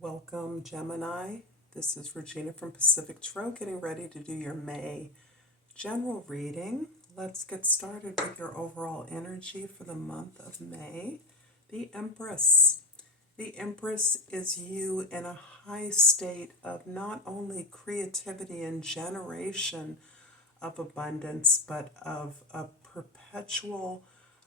Welcome, Gemini. This is Regina from Pacific Tarot, getting ready to do your May general reading. Let's get started with your overall energy for the month of May. The Empress. The Empress is you in a high state of not only creativity and generation of abundance, but of a perpetual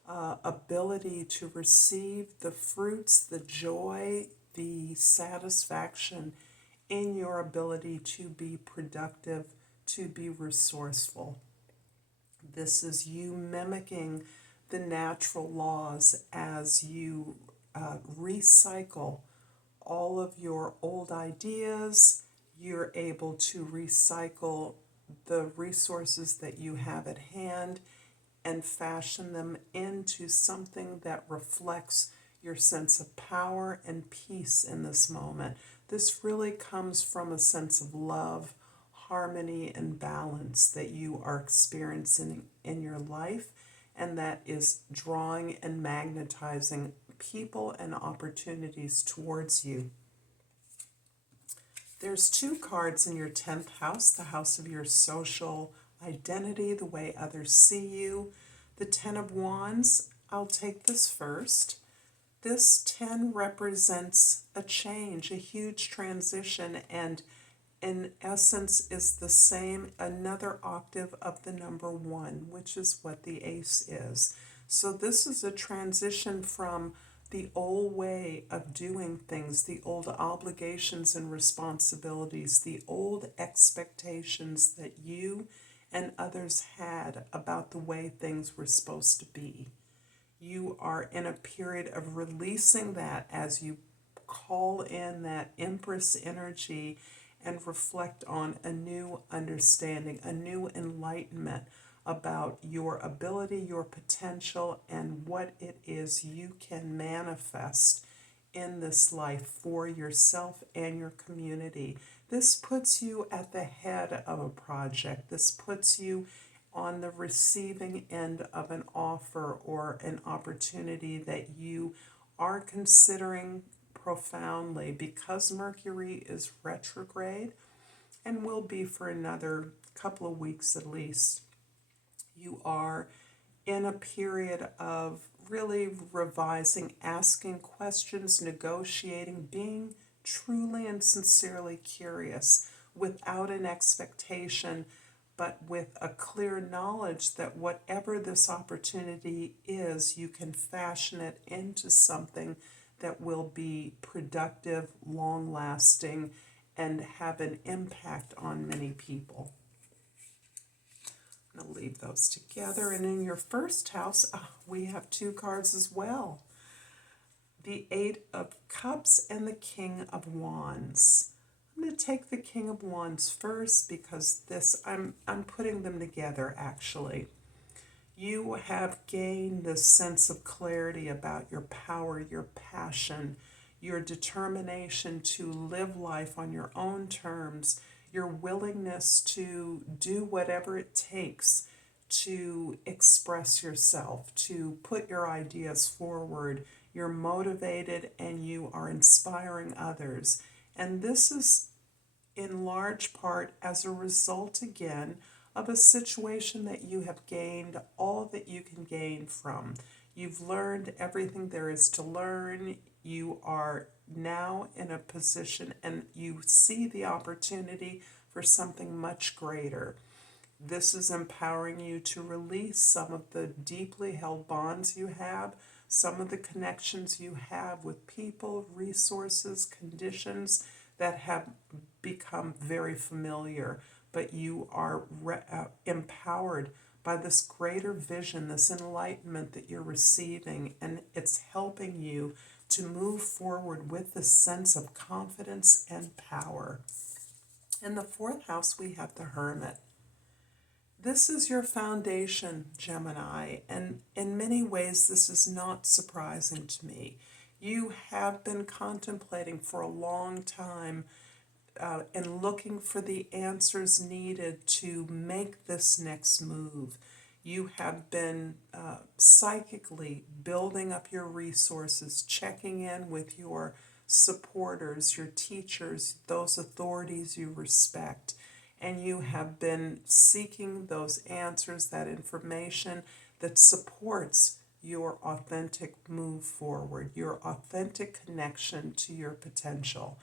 ability to receive the fruits, the joy, the satisfaction in your ability to be productive, to be resourceful. This is you mimicking the natural laws as you recycle all of your old ideas. You're able to recycle the resources that you have at hand and fashion them into something that reflects your sense of power and peace in this moment. This really comes from a sense of love, harmony, and balance that you are experiencing in your life, and that is drawing and magnetizing people and opportunities towards you. There's two cards in your 10th house, the house of your social identity, the way others see you. The 10 of Wands, I'll take this first. This 10 represents a change, a huge transition, and in essence is the same, another octave of the number 1, which is what the ace is. So this is a transition from the old way of doing things, the old obligations and responsibilities, the old expectations that you and others had about the way things were supposed to be. You are in a period of releasing that as you call in that Empress energy and reflect on a new understanding, a new enlightenment about your ability, your potential, and what it is you can manifest in this life for yourself and your community. This puts you at the head of a project. This puts you on the receiving end of an offer or an opportunity that you are considering profoundly, because Mercury is retrograde and will be for another couple of weeks at least. You are in a period of really revising, asking questions, negotiating, being truly and sincerely curious without an expectation, but with a clear knowledge that whatever this opportunity is, you can fashion it into something that will be productive, long-lasting, and have an impact on many people. I'm going to leave those together. And in your first house, we have two cards as well. The 8 of Cups and the King of Wands. I'm going to take the King of Wands first because this, I'm putting them together actually. You have gained this sense of clarity about your power, your passion, your determination to live life on your own terms, your willingness to do whatever it takes to express yourself, to put your ideas forward. You're motivated and you are inspiring others. And this is in large part as a result, again, of a situation that you have gained all that you can gain from. You've learned everything there is to learn. You are now in a position and you see the opportunity for something much greater. This is empowering you to release some of the deeply held bonds you have, some of the connections you have with people, resources, conditions that have become very familiar, but you are empowered by this greater vision, this enlightenment that you're receiving, and it's helping you to move forward with this sense of confidence and power. In the 4th house, we have the Hermit. This is your foundation, Gemini, and in many ways this is not surprising to me. You have been contemplating for a long time and looking for the answers needed to make this next move. You have been psychically building up your resources, checking in with your supporters, your teachers, those authorities you respect, and you have been seeking those answers, that information that supports your authentic move forward, your authentic connection to your potential.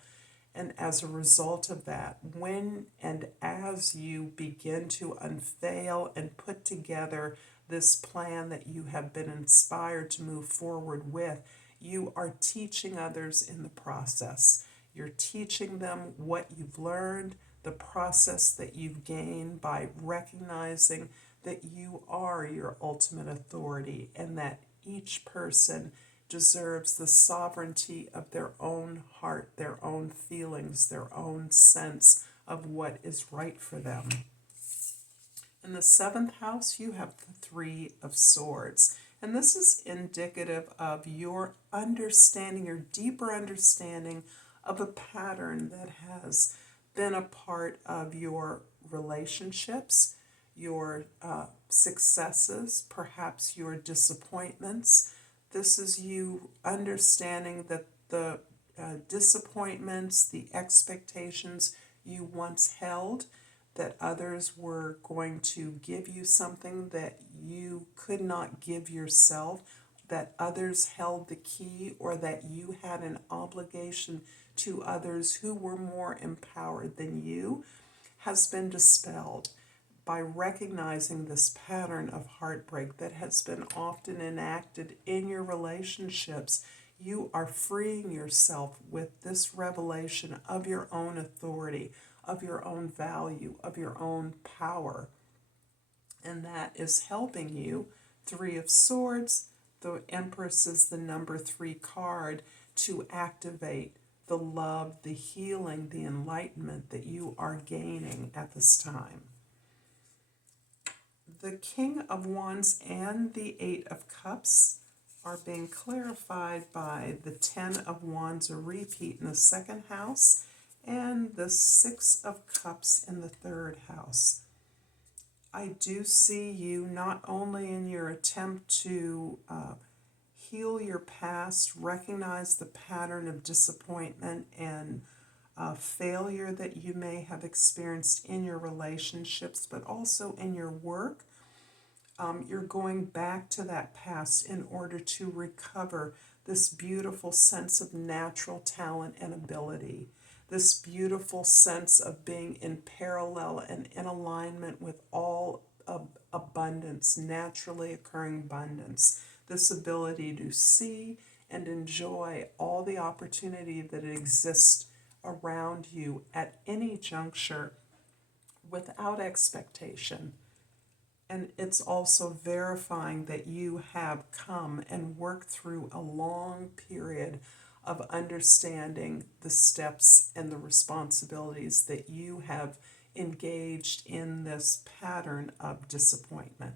And as a result of that, when and as you begin to unveil and put together this plan that you have been inspired to move forward with, you are teaching others in the process. You're teaching them what you've learned, the process that you've gained by recognizing that you are your ultimate authority and that each person deserves the sovereignty of their own heart, their own feelings, their own sense of what is right for them. In the seventh house, you have the Three of Swords. And this is indicative of your understanding, your deeper understanding of a pattern that has been a part of your relationships, your successes, perhaps your disappointments. This is you understanding that the disappointments, the expectations you once held, that others were going to give you something that you could not give yourself, that others held the key, or that you had an obligation to others who were more empowered than you, has been dispelled by recognizing this pattern of heartbreak that has been often enacted in your relationships. You are freeing yourself with this revelation of your own authority, of your own value, of your own power. And that is helping you. Three of Swords, the Empress is the number 3 card, to activate the love, the healing, the enlightenment that you are gaining at this time. The King of Wands and the Eight of Cups are being clarified by the 10 of Wands, a repeat in the second house, and the Six of Cups in the third house. I do see you not only in your attempt to heal your past, recognize the pattern of disappointment and failure that you may have experienced in your relationships, but also in your work. You're going back to that past in order to recover this beautiful sense of natural talent and ability, this beautiful sense of being in parallel and in alignment with all of abundance, naturally occurring abundance, this ability to see and enjoy all the opportunity that exists around you at any juncture without expectation. And it's also verifying that you have come and worked through a long period of understanding the steps and the responsibilities that you have engaged in this pattern of disappointment.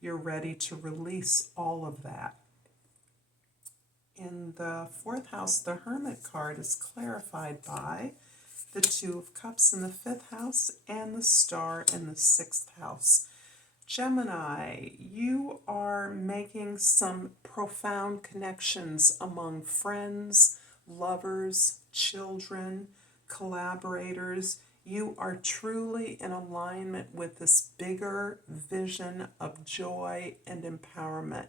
You're ready to release all of that. In the fourth house, the Hermit card is clarified by the Two of Cups in the fifth house and the Star in the sixth house. Gemini, you are making some profound connections among friends, lovers, children, collaborators. You are truly in alignment with this bigger vision of joy and empowerment.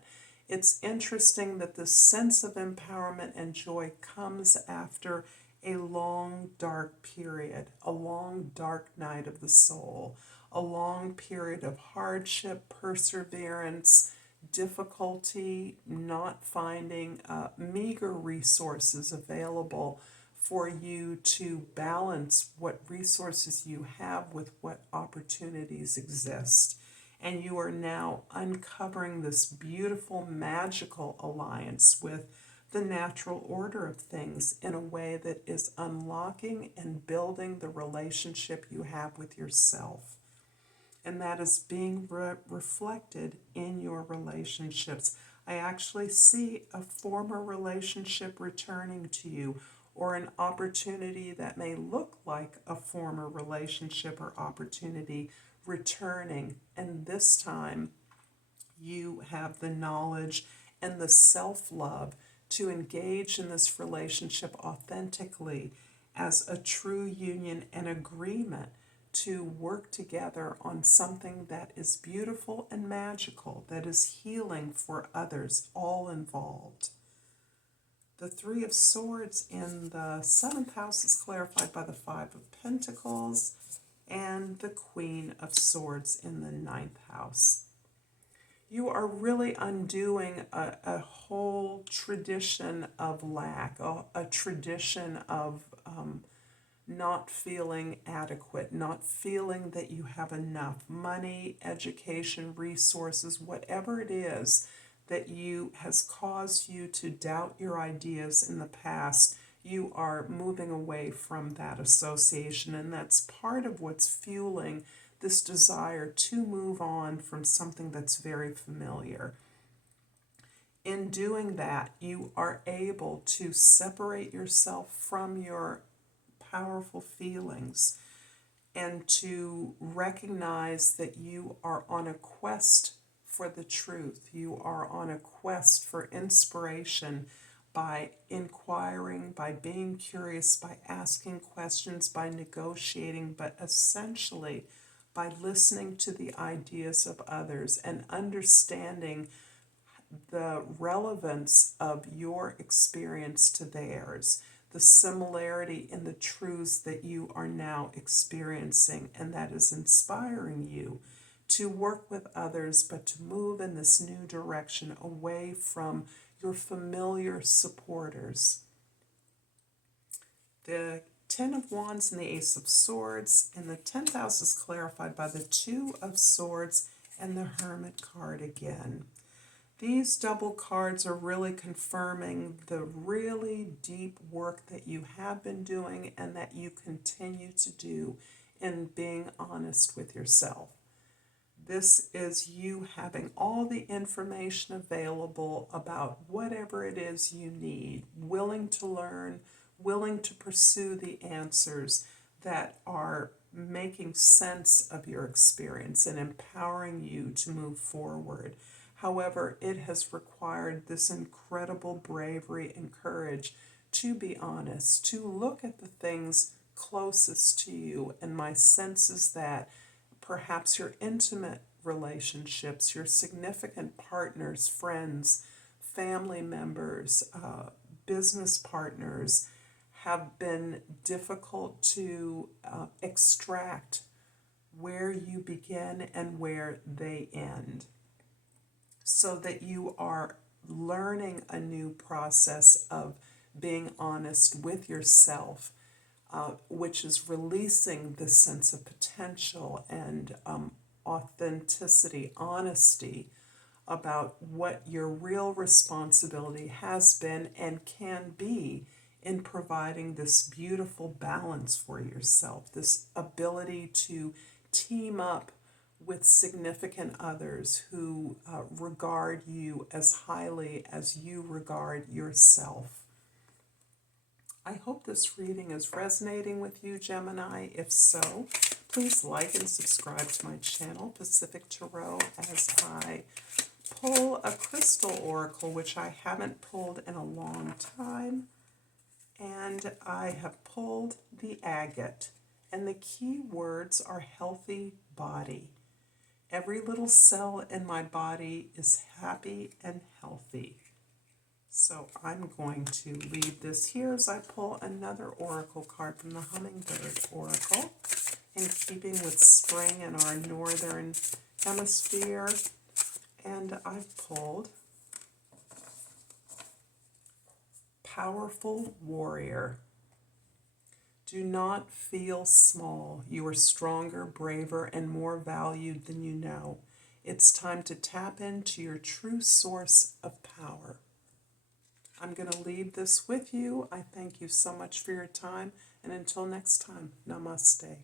It's interesting that the sense of empowerment and joy comes after a long, dark period, a long, dark night of the soul, a long period of hardship, perseverance, difficulty, not finding meager resources available for you to balance what resources you have with what opportunities exist. And you are now uncovering this beautiful, magical alliance with the natural order of things in a way that is unlocking and building the relationship you have with yourself. And that is being reflected in your relationships. I actually see a former relationship returning to you, or an opportunity that may look like a former relationship or opportunity returning. And this time you have the knowledge and the self-love to engage in this relationship authentically as a true union and agreement to work together on something that is beautiful and magical, that is healing for others, all involved. The Three of Swords in the 7th house is clarified by the Five of Pentacles, and the Queen of Swords in the 9th house. You are really undoing a whole tradition of lack, a tradition of not feeling adequate, not feeling that you have enough money, education, resources, whatever it is that has caused you to doubt your ideas in the past. You are moving away from that association, and that's part of what's fueling this desire to move on from something that's very familiar. In doing that, you are able to separate yourself from your powerful feelings and to recognize that you are on a quest for the truth. You are on a quest for inspiration by inquiring, by being curious, by asking questions, by negotiating, but essentially by listening to the ideas of others and understanding the relevance of your experience to theirs, the similarity in the truths that you are now experiencing, and that is inspiring you to work with others, but to move in this new direction away from your familiar supporters. The Ten of Wands and the Ace of Swords in the 10th house is clarified by the Two of Swords and the Hermit card again. These double cards are really confirming the really deep work that you have been doing and that you continue to do in being honest with yourself. This is you having all the information available about whatever it is you need, willing to learn, willing to pursue the answers that are making sense of your experience and empowering you to move forward. However, it has required this incredible bravery and courage to be honest, to look at the things closest to you. And my sense is that perhaps your intimate relationships, your significant partners, friends, family members, business partners, have been difficult to extract where you begin and where they end, so that you are learning a new process of being honest with yourself, which is releasing this sense of potential and authenticity, honesty about what your real responsibility has been and can be in providing this beautiful balance for yourself, this ability to team up with significant others who regard you as highly as you regard yourself. I hope this reading is resonating with you, Gemini. If so, please like and subscribe to my channel, Pacific Tarot, as I pull a crystal oracle, which I haven't pulled in a long time. And I have pulled the agate. And the key words are healthy body. Every little cell in my body is happy and healthy. So I'm going to leave this here as I pull another oracle card from the Hummingbird Oracle, in keeping with spring in our northern hemisphere. And I've pulled Powerful Warrior. Do not feel small. You are stronger, braver, and more valued than you know. It's time to tap into your true source of power. I'm going to leave this with you. I thank you so much for your time, and until next time, Namaste.